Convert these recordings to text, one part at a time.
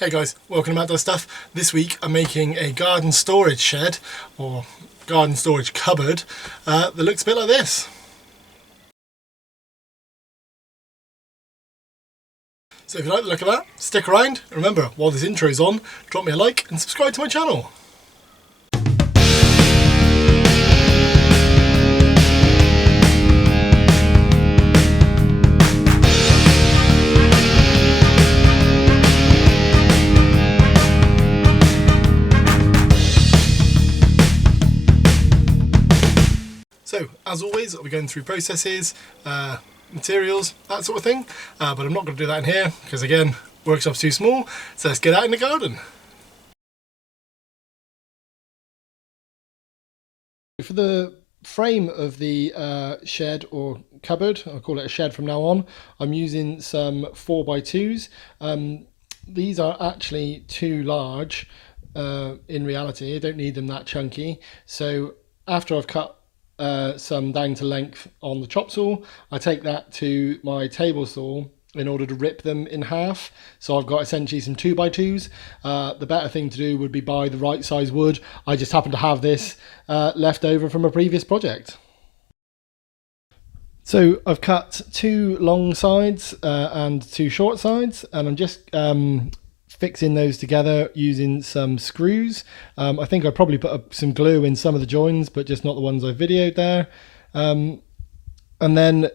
Hey guys, welcome to Matt Does Stuff. This week I'm making a garden storage shed or garden storage cupboard that looks a bit like this. So if you like the look of that, stick around. And remember, while this intro is on, drop me a like and subscribe to my channel. So, as always, I'll be going through processes, materials, that sort of thing, but I'm not going to do that in here, because again, workshop's too small, so let's get out in the garden. For the frame of the shed or cupboard, I'll call it a shed from now on, I'm using some 4x2s. These are actually too large in reality. I don't need them that chunky, so after I've cut some down to length on the chop saw, I take that to my table saw in order to rip them in half. So I've got essentially some 2x2s. The better thing to do would be buy the right size wood. I just happen to have this left over from a previous project. So I've cut two long sides and two short sides, and I'm just fixing those together using some screws. I think I probably put up some glue in some of the joins, but just not the ones I videoed there. And then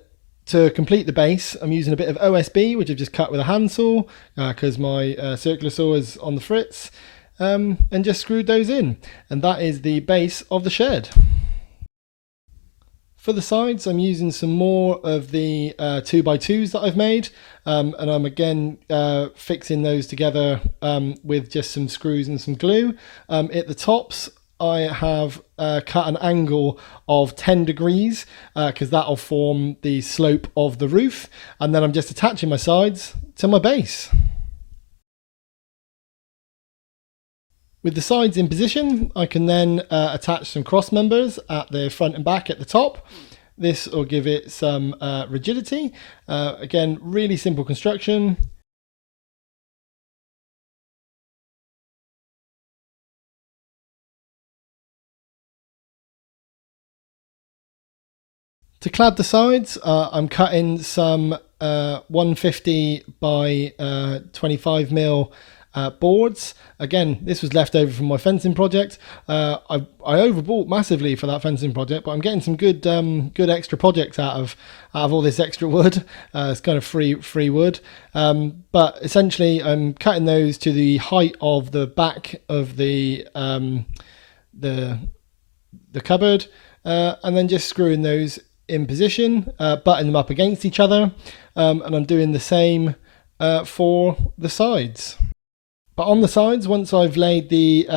to complete the base, I'm using a bit of OSB, which I've just cut with a handsaw because my circular saw is on the fritz, and just screwed those in. And that is the base of the shed. For the sides, I'm using some more of the 2x2s that I've made, and I'm again fixing those together with just some screws and some glue. At the tops, I have cut an angle of 10 degrees because that'll form the slope of the roof, and then I'm just attaching my sides to my base. With the sides in position, I can then attach some cross members at the front and back at the top. This will give it some rigidity. Again, really simple construction. To clad the sides, I'm cutting some 150 by 25mm boards. Again, this was left over from my fencing project. I overbought massively for that fencing project, but I'm getting some good extra projects out of all this extra wood. It's kind of free wood, but essentially I'm cutting those to the height of the back of the cupboard, and then just screwing those in position, butting them up against each other, and I'm doing the same for the sides. But on the sides, once I've laid the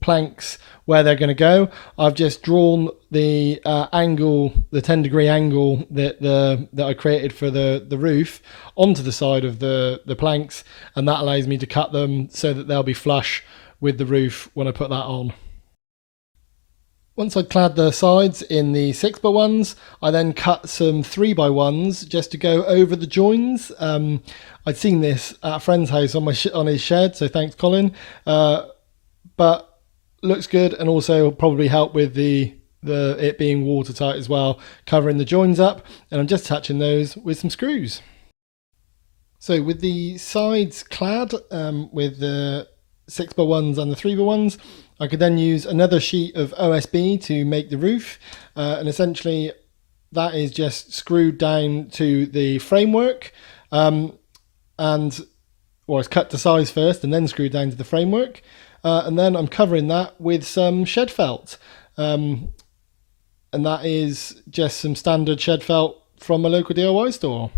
planks where they're going to go, I've just drawn the angle, the 10-degree angle that I created for the roof onto the side of the planks, and that allows me to cut them so that they'll be flush with the roof when I put that on. Once I'd clad the sides in the 6x1s, I then cut some 3x1s just to go over the joins. I'd seen this at a friend's house on his shed, so thanks Colin. But looks good, and also probably help with it being watertight as well, covering the joins up. And I'm just attaching those with some screws. So with the sides clad with the 6x1s and the 3x1s, I could then use another sheet of OSB to make the roof, and essentially that is just screwed down to the framework, it's cut to size first and then screwed down to the framework, and then I'm covering that with some shed felt, and that is just some standard shed felt from a local DIY store.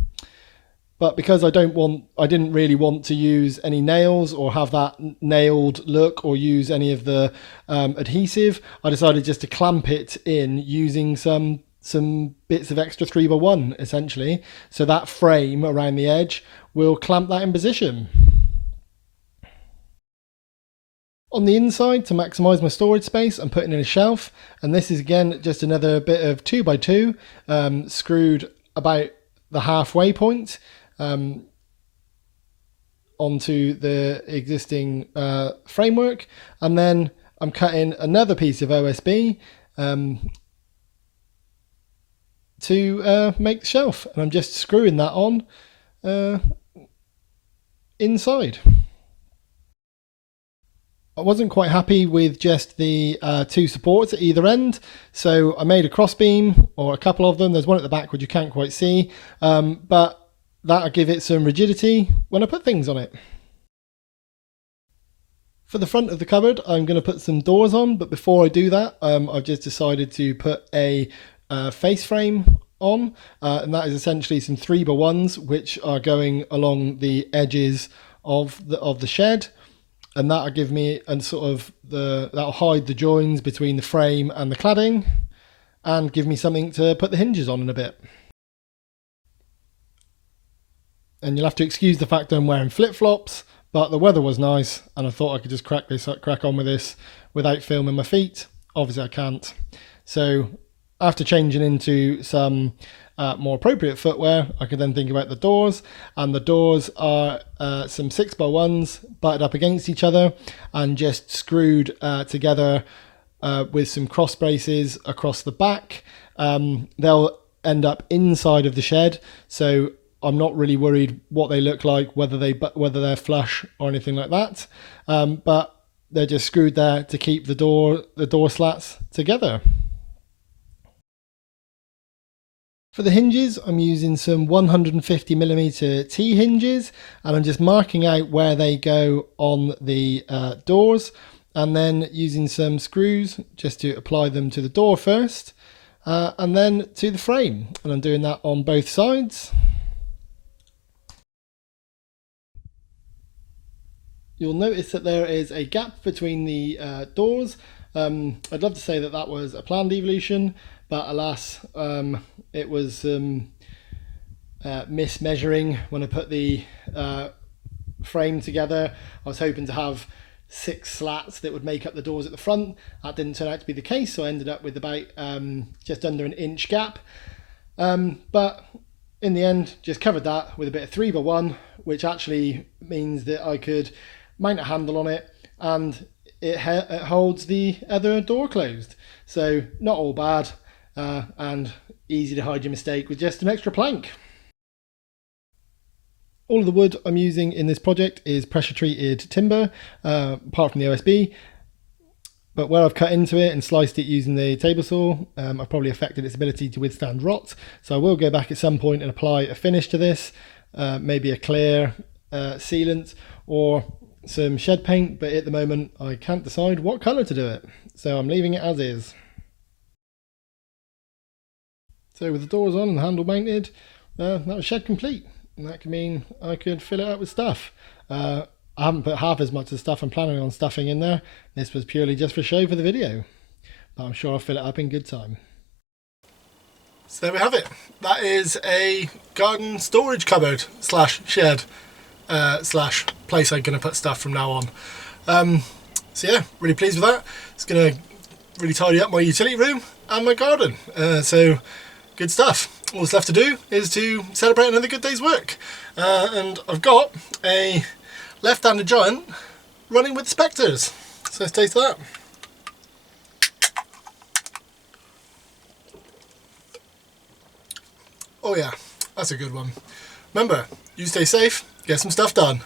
But because I didn't really want to use any nails or have that nailed look or use any of the adhesive, I decided just to clamp it in using some bits of extra 3x1 essentially. So that frame around the edge will clamp that in position. On the inside, to maximise my storage space, I'm putting in a shelf, and this is again just another bit of 2x2 screwed about the halfway point onto the existing framework, and then I'm cutting another piece of OSB to make the shelf, and I'm just screwing that on inside. I wasn't quite happy with just the two supports at either end, so I made a crossbeam, or a couple of them. There's one at the back which you can't quite see, but that'll give it some rigidity when I put things on it. For the front of the cupboard, I'm going to put some doors on, but before I do that, I've just decided to put a face frame on, and that is essentially some 3x1s which are going along the edges of the shed. And that'll give me that'll hide the joins between the frame and the cladding, and give me something to put the hinges on in a bit. And you'll have to excuse the fact I'm wearing flip-flops, but the weather was nice, and I thought I could just crack on with this without filming my feet. Obviously I can't. So after changing into some more appropriate footwear, I could then think about the doors, and the doors are some 6x1s butted up against each other and just screwed together with some cross braces across the back. They'll end up inside of the shed, so I'm not really worried what they look like, whether they're flush or anything like that. But they're just screwed there to keep the door slats together. For the hinges, I'm using some 150mm T hinges, and I'm just marking out where they go on the doors, and then using some screws just to apply them to the door first, and then to the frame. And I'm doing that on both sides. You'll notice that there is a gap between the doors. I'd love to say that was a planned evolution, but alas, it was mismeasuring when I put the frame together. I was hoping to have 6 slats that would make up the doors at the front. That didn't turn out to be the case, so I ended up with about just under an inch gap. But in the end, just covered that with a bit of 3x1, which actually means that I could mount a handle on it, and it holds the other door closed. So not all bad, and easy to hide your mistake with just an extra plank. All of the wood I'm using in this project is pressure treated timber, apart from the OSB. But where I've cut into it and sliced it using the table saw, I've probably affected its ability to withstand rot. So I will go back at some point and apply a finish to this, maybe a clear sealant or some shed paint, but at the moment I can't decide what colour to do it. So I'm leaving it as is. So with the doors on and the handle mounted, that was shed complete. And that could mean I could fill it up with stuff. I haven't put half as much of the stuff I'm planning on stuffing in there. This was purely just for show for the video, but I'm sure I'll fill it up in good time. So there we have it. That is a garden storage cupboard slash shed slash place I'm going to put stuff from now on. So yeah, really pleased with that. It's going to really tidy up my utility room and my garden. So good stuff. All that's left to do is to celebrate another good day's work. And I've got a left-handed giant running with the spectres. So let's taste that. Oh yeah, that's a good one. Remember, you stay safe, get some stuff done.